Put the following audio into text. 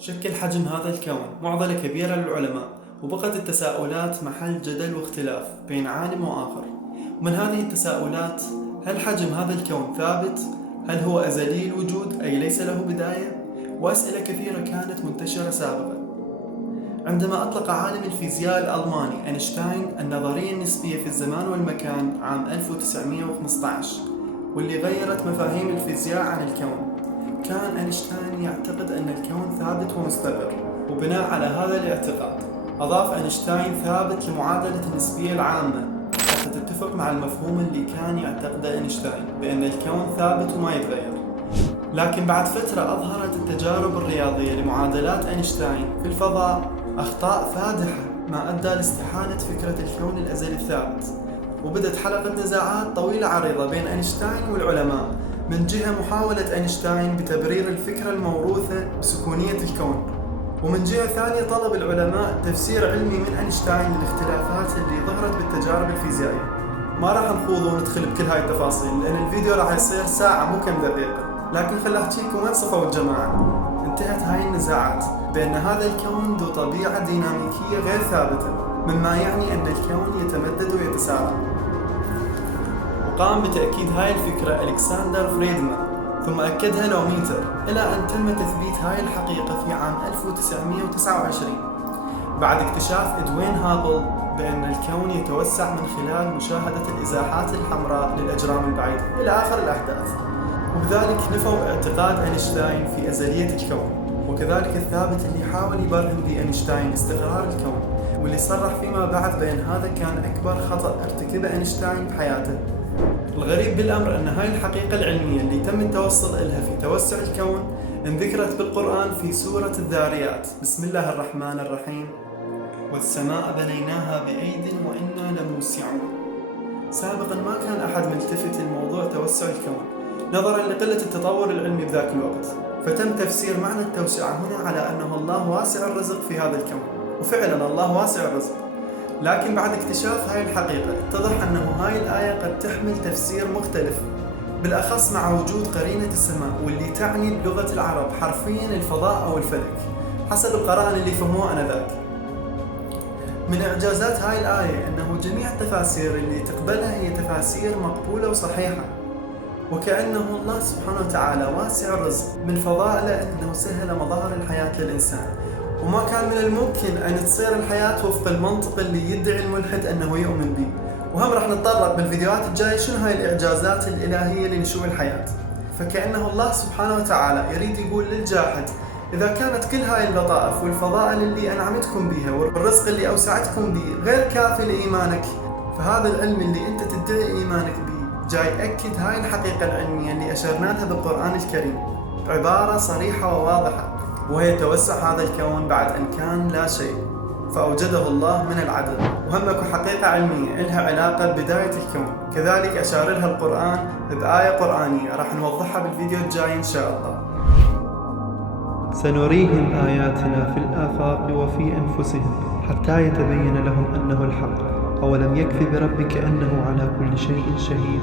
شكل حجم هذا الكون معضلة كبيرة للعلماء، وبقت التساؤلات محل جدل واختلاف بين عالم وآخر. ومن هذه التساؤلات: هل حجم هذا الكون ثابت؟ هل هو أزلي الوجود أي ليس له بداية؟ وأسئلة كثيرة كانت منتشرة سابقا. عندما أطلق عالم الفيزياء الألماني أينشتاين النظرية النسبية في الزمان والمكان عام 1915، واللي غيرت مفاهيم الفيزياء عن الكون، كان أينشتاين يعتقد أن الكون ثابت ومستقر، وبناء على هذا الاعتقاد أضاف أينشتاين ثابت لمعادلة النسبية العامة حتى تتفق مع المفهوم اللي كان يعتقده أينشتاين بأن الكون ثابت وما يتغير. لكن بعد فترة أظهرت التجارب الرياضية لمعادلات أينشتاين في الفضاء أخطاء فادحة ما أدى لاستحالة فكرة الكون الأزلي الثابت، وبدت حلقة نزاعات طويلة عريضة بين أينشتاين والعلماء. من جهة محاولة أينشتاين بتبرير الفكرة الموروثة بسكونية الكون، ومن جهة ثانية طلب العلماء تفسير علمي من أينشتاين للاختلافات اللي ظهرت بالتجارب الفيزيائية. ما راح نخوض وندخل بكل هاي التفاصيل لأن الفيديو راح يصير ساعة مو كم دقيقة، لكن خل أحكي لكم وين صفوا الجماعة. انتهت هاي النزاعات بأن هذا الكون ذو طبيعة ديناميكية غير ثابتة، مما يعني أن الكون يتمدد ويتسارع. وقام بتأكيد هاي الفكرة ألكسندر فريدمان، ثم أكدها لوميتر، إلى أن تم تثبيت هاي الحقيقة في عام 1929 بعد اكتشاف إدوين هابل بأن الكون يتوسع من خلال مشاهدة الإزاحات الحمراء للأجرام البعيدة إلى آخر الأحداث. وبذلك نفوا اعتقاد أينشتاين في أزلية الكون، وكذلك الثابت اللي حاول يبرهن به أينشتاين استقرار الكون، واللي صرح فيما بعد بأن هذا كان أكبر خطأ ارتكبه أينشتاين بحياته. الغريب بالأمر أن هاي الحقيقة العلمية اللي تم التوصل إلها في توسع الكون انذكرت بالقرآن في سورة الذاريات: بسم الله الرحمن الرحيم، والسماء بنيناها بأيد وإنا لموسعون. سابقا ما كان أحد ملتفت لموضوع توسع الكون نظرا لقلة التطور العلمي بذاك الوقت، فتم تفسير معنى التوسعة هنا على أنه الله واسع الرزق في هذا الكون، وفعلا الله واسع الرزق. لكن بعد اكتشاف هاي الحقيقة اتضح أنه هاي الآية قد تحمل تفسير مختلف، بالأخص مع وجود قرينة السماء، واللي تعني بلغة العرب حرفيا الفضاء أو الفلك حسب القرائن اللي فهموها آنذاك. من إعجازات هاي الآية أنه جميع التفاسير اللي تقبلها هي تفاسير مقبولة وصحيحة، وكأنه الله سبحانه وتعالى واسع الرزق من فضائله أنه سهل مظاهر الحياة للإنسان، وما كان من الممكن أن تصير الحياة وفق المنطق اللي يدعي الملحد أنه يؤمن به. وهم راح نتطرق بالفيديوهات الجاية شنو هاي الإعجازات الإلهية لنشوء الحياة. فكأنه الله سبحانه وتعالى يريد يقول للجاحد: إذا كانت كل هاي اللطائف والفضائل اللي أنعمتكم بها والرزق اللي أوسعتكم به غير كافي لإيمانك، فهذا العلم اللي أنت تدعي إيمانك به جاي يأكد هاي الحقيقة العلمية اللي أشرنا لها بالقرآن الكريم بعبارة صريحة وواضحة، وهي توسع هذا الكون بعد أن كان لا شيء فأوجده الله من العدم. وهمك حقيقة علمية إلها علاقة ببداية الكون، كذلك أشار لها القرآن بآية قرآنية راح نوضحها بالفيديو الجاي إن شاء الله. سنريهم آياتنا في الآفاق وفي أنفسهم حتى يتبين لهم أنه الحق. أولم يكف بربك أنه على كل شيء شهيد.